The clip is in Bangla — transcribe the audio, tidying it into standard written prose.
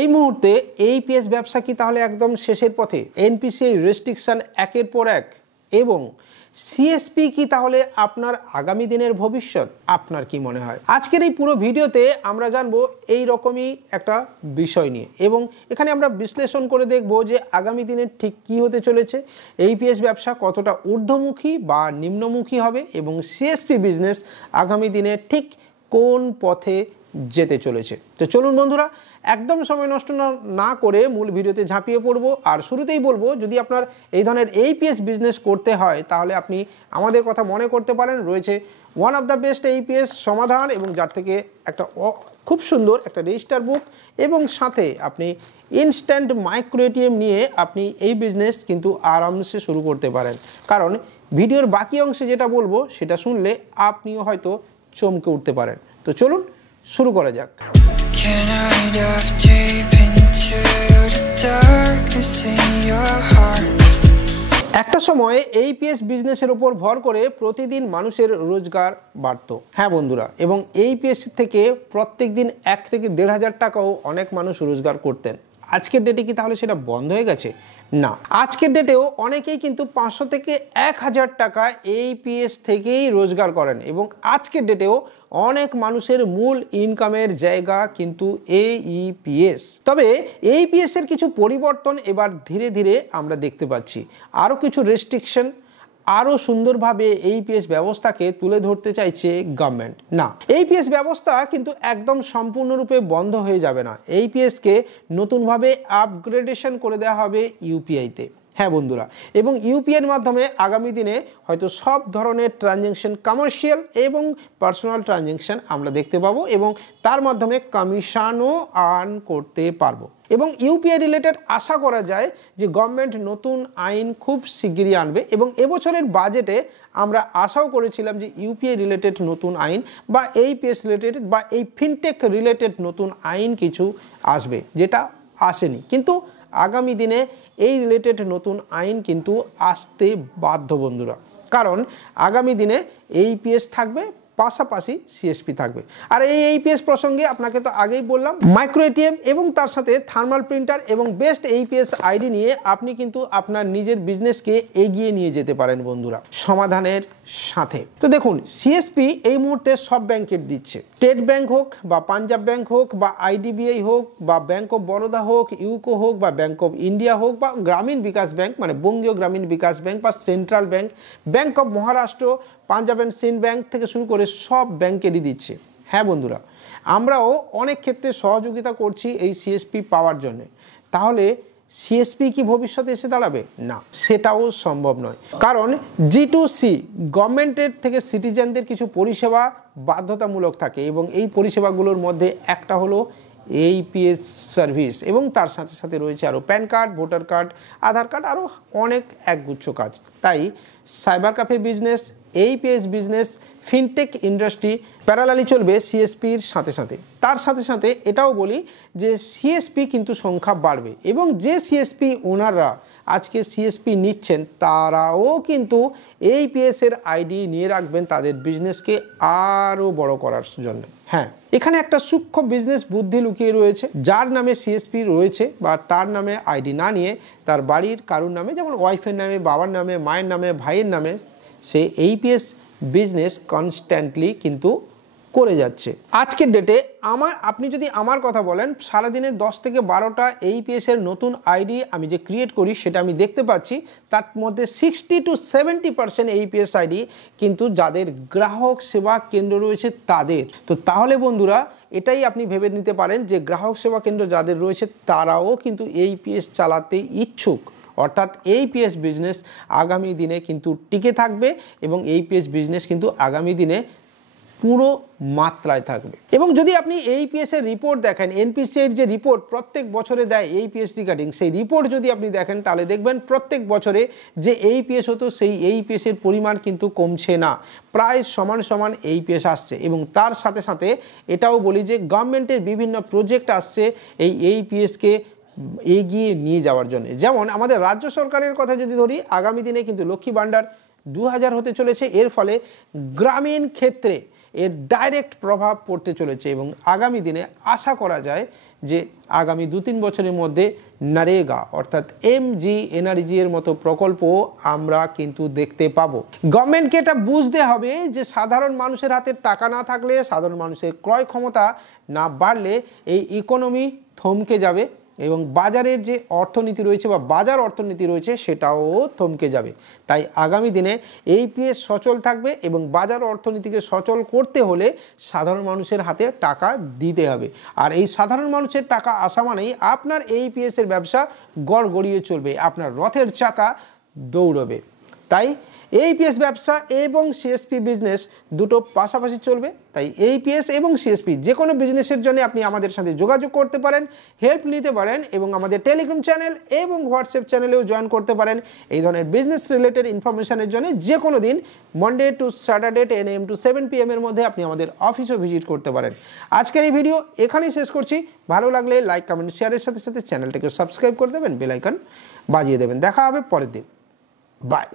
এই মুহূর্তে এইপিএস ব্যবসা কি তাহলে একদম শেষের পথে? এনপিসিআই রেস্ট্রিকশন একের পর এক এবং সিএসপি কি তাহলে আপনার আগামী দিনের ভবিষ্যৎ? আপনার কি মনে হয়? আজকের এই পুরো ভিডিওতে আমরা জানবো এই রকমই একটা বিষয় নিয়ে এবং এখানে আমরা বিশ্লেষণ করে দেখব যে আগামী দিনে ঠিক কি হতে চলেছে, এইপিএস ব্যবসা কতটা ঊর্ধ্বমুখী বা নিম্নমুখী হবে এবং সিএসপি বিজনেস আগামী দিনে ঠিক কোন পথে যেতে চলেছে। তো চলুন বন্ধুরা, একদম সময় নষ্ট না করে মূল ভিডিওতে ঝাঁপিয়ে পড়বো। আর শুরুতেই বলবো, যদি আপনার এই ধরনের এইপিএস বিজনেস করতে হয় তাহলে আপনি আমাদের কথা মনে করতে পারেন। রয়েছে one of the best AEPS সমাধান এবং যার থেকে একটা খুব সুন্দর একটা রেজিস্টার বুক এবং সাথে আপনি ইনস্ট্যান্ট মাইক্রো এটিএম নিয়ে আপনি এই বিজনেস কিন্তু আরামসে শুরু করতে পারেন। কারণ ভিডিওর বাকি অংশে যেটা বলবো সেটা শুনলে আপনিও হয়তো চমকে উঠতে পারেন। তো চলুন শুরু করা যাক। একটা সময়ে এইপিএস বিজনেসের উপর ভর করে প্রতিদিন মানুষের রোজগার বাড়ত। হ্যাঁ বন্ধুরা, এবং এইপিএস থেকে প্রত্যেক দিন 1 থেকে 1,500 টাকাও অনেক মানুষ রোজগার করতেন। আজকের ডেটে কি তাহলে সেটা বন্ধ হয়ে গেছে? না, আজকের ডেটেও অনেকেই কিন্তু 500 থেকে 1000 টাকা এইপিএস থেকেই রোজগার করেন এবং আজকের ডেটেও অনেক মানুষের মূল ইনকামের জায়গা কিন্তু এইপিএস। তবে এইপিএস এর কিছু পরিবর্তন এবার ধীরে ধীরে আমরা দেখতে পাচ্ছি। আরও কিছু রেস্ট্রিকশন, আরও সুন্দরভাবে এইপিএস ব্যবস্থাকে তুলে ধরতে চাইছে গভর্নমেন্ট। না, এইপিএস ব্যবস্থা কিন্তু একদম সম্পূর্ণরূপে বন্ধ হয়ে যাবে না। এইপিএসকে নতুনভাবে আপগ্রেডেশন করে দেওয়া হবে ইউপিআইতে। হ্যাঁ বন্ধুরা, এবং ইউপিআইয়ের মাধ্যমে আগামী দিনে হয়তো সব ধরনের ট্রানজ্যাকশন, কমার্শিয়াল এবং পার্সোনাল ট্রানজ্যাকশন আমরা দেখতে পাবো এবং তার মাধ্যমে কমিশনও আর্ন করতে পারবো। এবং ইউপিআই রিলেটেড আশা করা যায় যে গভর্নমেন্ট নতুন আইন খুব শিগগিরই আনবে এবং এবছরের বাজেটে আমরা আশাও করেছিলাম যে ইউপিআই রিলেটেড নতুন আইন বা এইপিএস রিলেটেড বা এই ফিনটেক রিলেটেড নতুন আইন কিছু আসবে, যেটা আসেনি। কিন্তু আগামী দিনে এই রিলেটেড নতুন আইন কিন্তু আসতে বাধ্য বন্ধুরা, কারণ আগামী দিনে এইপিএস থাকবে, পাশাপাশি সিএসপি থাকবে। আর এই এইপিএস প্রসঙ্গে আপনাকে তো আগেই বললাম, মাইক্রো এটিএম এবং তার সাথে থার্মাল প্রিন্টার এবং বেস্ট এইপিএস আইডি নিয়ে আপনি কিন্তু আপনার নিজের বিজনেসকে এগিয়ে নিয়ে যেতে পারেন বন্ধুরা, সমাধানের সাথে। তো দেখুন, সিএসপি এই মুহূর্তে সব ব্যাংকের দিচ্ছে। স্টেট ব্যাংক হোক বা পাঞ্জাব ব্যাংক হোক বা আইডিবিআই হোক বা ব্যাংক অফ বরোদা হোক, ইউকো হোক বা ব্যাংক অফ ইন্ডিয়া হোক বা গ্রামীণ বিকাশ ব্যাংক মানে বঙ্গীয় গ্রামীণ বিকাশ ব্যাংক বা central bank, bank of Maharashtra, Punjab and Sind bank থেকে শুরু করে সব ব্যাংকেরই দিচ্ছে। হ্যাঁ বন্ধুরা, আমরাও অনেক ক্ষেত্রে সহযোগিতা করছি এই সিএসপি পাওয়ার জন্য। তাহলে সিএসপি কি ভবিষ্যতে এসে দাঁড়াবে? না, সেটাও সম্ভব নয়। কারণ G2C গভর্নমেন্টের থেকে সিটিজেনদের কিছু পরিষেবা বাধ্যতামূলক থাকে এবং এই পরিষেবাগুলোর মধ্যে একটা হলো এইপিএস সার্ভিস এবং তার সাথে সাথে রয়েছে আরও প্যান কার্ড, ভোটার কার্ড, আধার কার্ড, আরও অনেক একগুচ্ছ কাজ। তাই cyber cafe business, AEPS business, fintech industry parallelly চলবে সিএসপির সাথে সাথে। তার সাথে সাথে এটাও বলি যে সিএসপি কিন্তু সংখ্যা বাড়বে এবং যে সিএসপি ওনাররা আজকে সিএসপি নিচ্ছেন তারাও কিন্তু এইপিএস এর আইডি নিয়ে রাখবেন তাদের বিজনেসকে আরও বড় করার জন্য। হ্যাঁ, এখানে একটা সূক্ষ্ম বিজনেস বুদ্ধি লুকিয়ে রয়েছে। যার নামে সিএসপি রয়েছে বা তার নামে আইডি না নিয়ে তার বাড়ির কারুর নামে, যেমন ওয়াইফের নামে, বাবার নামে, মায়ের নামে, ভাইয়ের নামে সে এইপিএস বিজনেস কনস্ট্যান্টলি কিন্তু করে যাচ্ছে। আজকের ডেটে আপনি যদি আমার কথা বলেন, সারাদিনে 10 থেকে 12টা এইপিএস এর নতুন আইডি আমি যে ক্রিয়েট করি সেটা আমি দেখতে পাচ্ছি। তার মধ্যে 60 to 70% এইপিএস আইডি কিন্তু যাদের গ্রাহক সেবা কেন্দ্র রয়েছে তাদের। তো তাহলে বন্ধুরা, এটাই আপনি ভেবে নিতে পারেন যে গ্রাহক সেবা কেন্দ্র যাদের রয়েছে তারাও কিন্তু এইপিএস চালাতে ইচ্ছুক। অর্থাৎ এইপিএস বিজনেস আগামী দিনে কিন্তু টিকে থাকবে এবং এইপিএস বিজনেস কিন্তু আগামী দিনে পুরো মাত্রায় থাকবে। এবং যদি আপনি এইপিএস এর রিপোর্ট দেখেন, এনপিসিআই যে রিপোর্ট প্রত্যেক বছরে দেয় এইপিএস রিগার্ডিং, সেই রিপোর্ট যদি আপনি দেখেন তাহলে দেখবেন প্রত্যেক বছরে যে এইপিএস হতো সেই এইপিএস এর পরিমাণ কিন্তু কমছে না, প্রায় সমান সমান এইপিএস আসছে। এবং তার সাথে সাথে এটাও বলি যে গভর্নমেন্টের বিভিন্ন প্রজেক্ট আসছে এই এইপিএসকে এগিয়ে নিয়ে যাওয়ার জন্য। যেমন আমাদের রাজ্য সরকারের কথা যদি ধরি, আগামী দিনে কিন্তু লক্ষ্মী ভাণ্ডার 2000 হতে চলেছে। এর ফলে গ্রামীণ ক্ষেত্রে এর ডাইরেক্ট প্রভাব পড়তে চলেছে এবং আগামী দিনে আশা করা যায় যে আগামী 2-3 বছরের মধ্যে নারেগা অর্থাৎ MGNREGA এর মতো প্রকল্প আমরা কিন্তু দেখতে পাবো। গভর্নমেন্টকে এটা বুঝতে হবে যে সাধারণ মানুষের হাতে টাকা না থাকলে, সাধারণ মানুষের ক্রয় ক্ষমতা না বাড়লে এই ইকোনমি থমকে যাবে এবং বাজারের যে অর্থনীতি রয়েছে বা বাজার অর্থনীতি রয়েছে সেটাও থমকে যাবে। তাই আগামী দিনে APS সচল থাকবে এবং বাজার অর্থনীতিকে সচল করতে হলে সাধারণ মানুষের হাতে টাকা দিতে হবে। আর এই সাধারণ মানুষের টাকা আসা মানেই আপনার APS এর ব্যবসা গড়গড়িয়ে চলবে, আপনার রথের চাকা দৌড়বে। তাই APS ব্যবসা এবং CSP বিজনেস দুটো পাশাপাশি চলবে। তাই APS এবং CSP যে কোনো বিজনেসের জন্য আপনি আমাদের সাথে যোগাযোগ করতে পারেন, হেল্প নিতে পারেন এবং আমাদের টেলিগ্রাম চ্যানেল এবং হোয়াটসঅ্যাপ চ্যানেলেও জয়েন করতে পারেন। এই ধরনের বিজনেস রিলেটেড ইনফরমেশনের জন্য যে কোনো দিন Monday to Saturday 10 AM to 7 PM এর মধ্যে আপনি আমাদের অফিসও ভিজিট করতে পারেন। আজকের এই ভিডিও এখানেই শেষ করছি। ভালো লাগলে লাইক, কমেন্ট, শেয়ারের সাথে সাথে চ্যানেলটাকে সাবস্ক্রাইব করে দেবেন, বেল আইকন বাজিয়ে দেবেন। দেখা হবে পরের দিন। বাই।